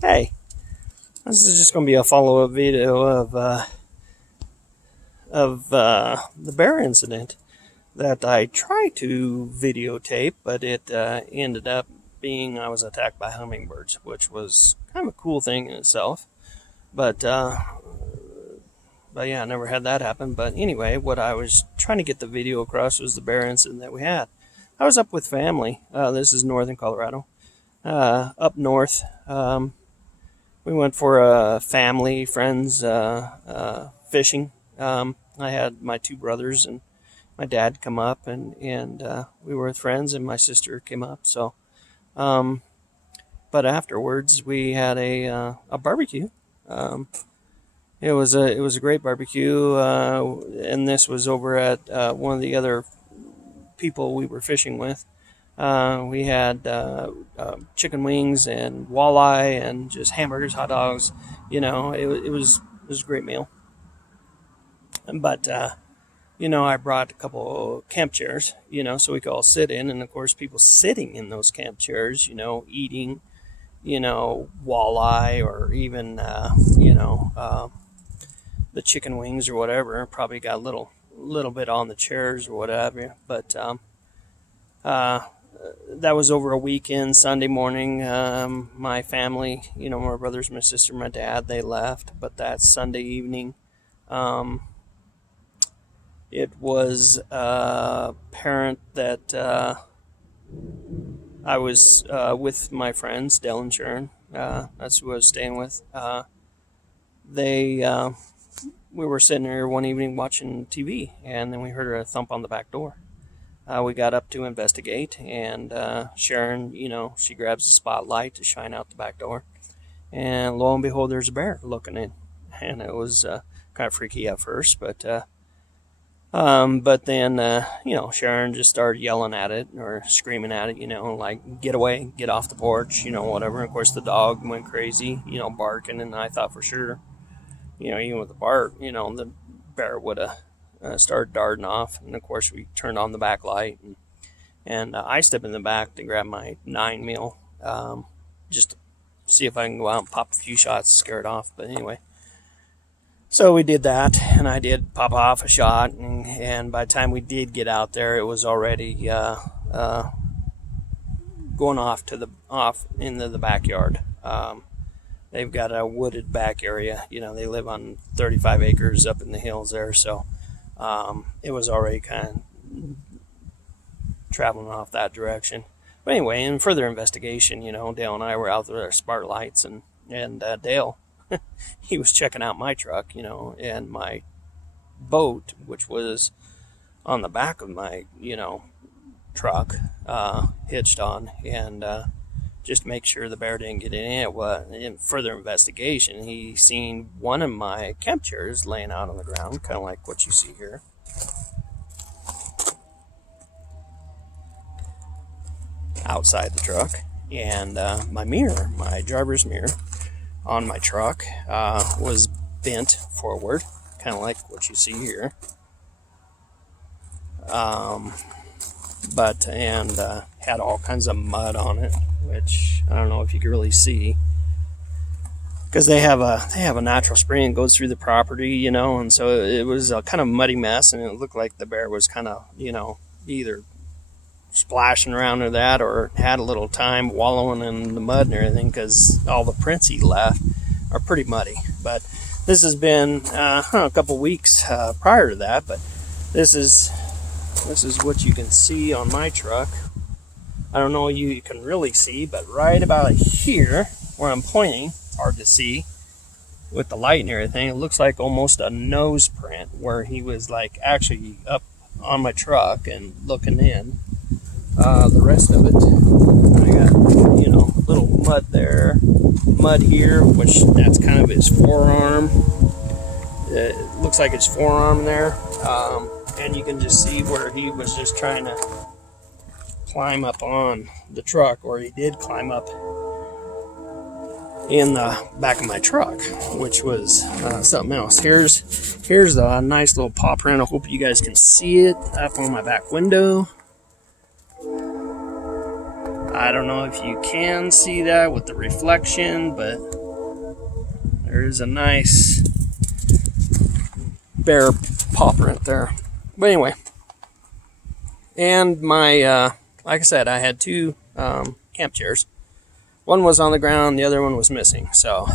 Hey, this is just going to be a follow-up video of the bear incident that I tried to videotape, but it ended up being I was attacked by hummingbirds, which was kind of a cool thing in itself. But yeah, I never had that happen. But anyway, what I was trying to get the video across was the bear incident that we had. I was up with family. This is northern Colorado. Up north. We went for family, friends, fishing. I had my two brothers and my dad come up, and we were with friends, and my sister came up. So, but afterwards we had a barbecue. It was a great barbecue, and this was over at one of the other people we were fishing with. We had chicken wings and walleye and just hamburgers, hot dogs. It was a great meal. But I brought a couple camp chairs, so we could all sit in. And of course, people sitting in those camp chairs, eating, walleye or even, the chicken wings or whatever, probably got a little bit on the chairs or whatever. But that was over a weekend. Sunday morning, my family, my brothers, my sister, my dad, they left. But that Sunday evening, it was apparent that I was with my friends, Dale and Sharon. That's who I was staying with. We were sitting there one evening watching TV, and then we heard a thump on the back door. We got up to investigate, and Sharon, she grabs the spotlight to shine out the back door, and lo and behold, there's a bear looking in. And it was kind of freaky at first, but then Sharon just started yelling at it or screaming at it, like, get away, get off the porch, whatever. And of course, the dog went crazy, barking, and I thought for sure, even with the bark, the bear would have started darting off. And of course, we turned on the back light, and I stepped in the back to grab my 9mm, just to see if I can go out and pop a few shots to scare it off. But anyway, so we did that, and I did pop off a shot, and by the time we did get out there, it was already going off into the backyard. They've got a wooded back area. They live on 35 acres up in the hills there, so it was already kind of traveling off that direction. But anyway, in further investigation, Dale and I were out there with our spark lights, and Dale, he was checking out my truck, and my boat, which was on the back of my, truck, hitched on, and just to make sure the bear didn't get in it. Well, in further investigation, he seen one of my camp chairs laying out on the ground, kind of like what you see here. Outside the truck, and my mirror, my driver's mirror on my truck, was bent forward, kind of like what you see here. And had all kinds of mud on it, which I don't know if you can really see, because they have a natural spring that goes through the property, and so it was a kind of muddy mess, and it looked like the bear was kind of, either splashing around or that, or had a little time wallowing in the mud and everything, because all the prints he left are pretty muddy. But this has been a couple weeks prior to that, but this is what you can see on my truck. I don't know you can really see, but right about here where I'm pointing, hard to see with the light and everything, it looks like almost a nose print where he was like actually up on my truck and looking in. The rest of it, I got, little mud there, mud here, which that's kind of his forearm. It looks like his forearm there. And you can just see where he was just trying to climb up on the truck, or he did climb up in the back of my truck, which was something else. Here's a nice little paw print. I hope you guys can see it up on my back window. I don't know if you can see that with the reflection, but there's a nice bear paw print there. But anyway, and my, like I said, I had two camp chairs. One was on the ground, the other one was missing. So,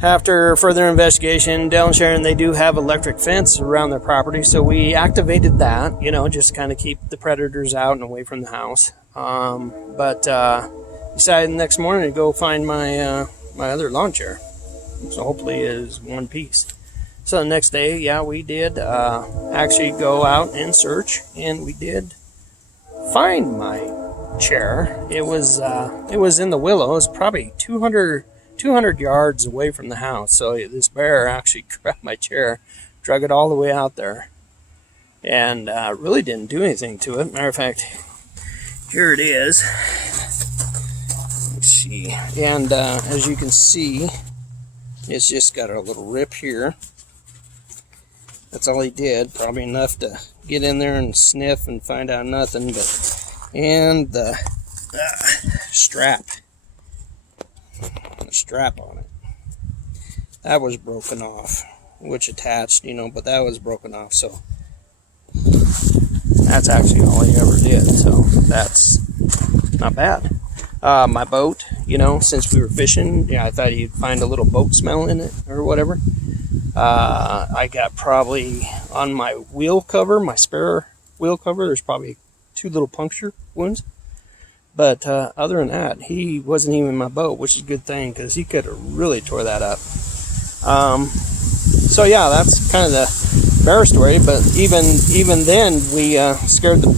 after further investigation, Dale and Sharon, they do have electric fence around their property, so we activated that, you know, just kind of keep the predators out and away from the house. But decided the next morning to go find my my other lawn chair. So hopefully it is one piece. So the next day, yeah, we did actually go out and search, and we did find my chair. It was in the willows, probably 200 yards away from the house. So this bear actually grabbed my chair, drug it all the way out there, and really didn't do anything to it. Matter of fact, here it is. Let's see. And as you can see, it's just got a little rip here. That's all he did. Probably enough to get in there and sniff and find out nothing. And the strap. The strap on it, that was broken off, which attached, you know, but that was broken off. So that's actually all he ever did. So that's not bad. My boat, you know, since we were fishing, yeah, I thought he'd find a little boat smell in it or whatever. I got probably on my wheel cover, my spare wheel cover, there's probably 2 little puncture wounds. But other than that, he wasn't even in my boat, which is a good thing because he could have really tore that up. So yeah, that's kind of the bear story. But even then, we scared the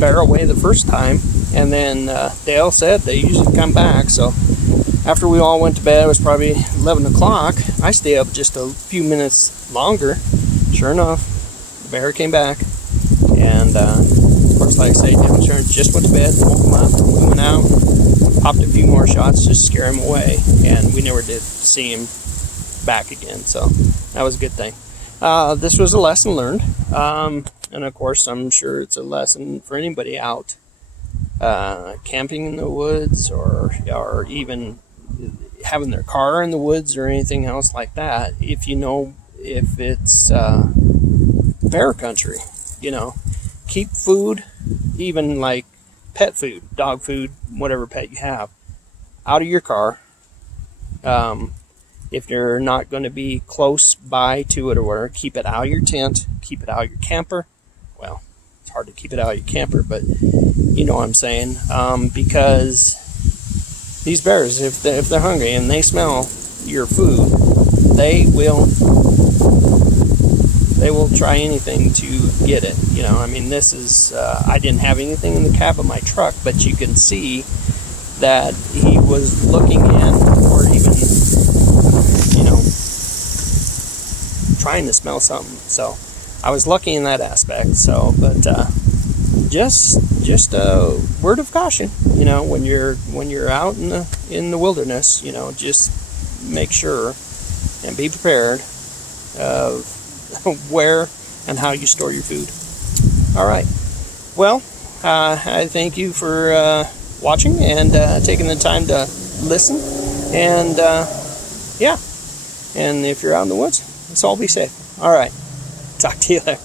bear away the first time, and then Dale said they usually come back. So after we all went to bed, it was probably 11 o'clock. I stayed up just a few minutes longer. Sure enough, the bear came back, and of course, like I say, Dale and Sharon just went to bed, woke him up, we went out, popped a few more shots just to scare him away, and we never did see him back again, so that was a good thing. This was a lesson learned, and of course, I'm sure it's a lesson for anybody out camping in the woods, or even having their car in the woods or anything else like that. If you know if it's bear country, you know, keep food, even like pet food, dog food, whatever pet you have, out of your car. If you're not going to be close by to it or whatever, keep it out of your tent, keep it out of your camper. Well, it's hard to keep it out of your camper, but you know what I'm saying. Because these bears, if they're hungry and they smell your food, they will try anything to get it. You know, I mean, this is, I didn't have anything in the cab of my truck, but you can see that he was looking in, or even, you know, trying to smell something. So I was lucky in that aspect. So, but just a word of caution, you know, when you're out in the wilderness, you know, just make sure and be prepared of where and how you store your food. All right. Well, I thank you for watching and taking the time to listen. And yeah, and if you're out in the woods, let's all be safe. All right. Talk to you later.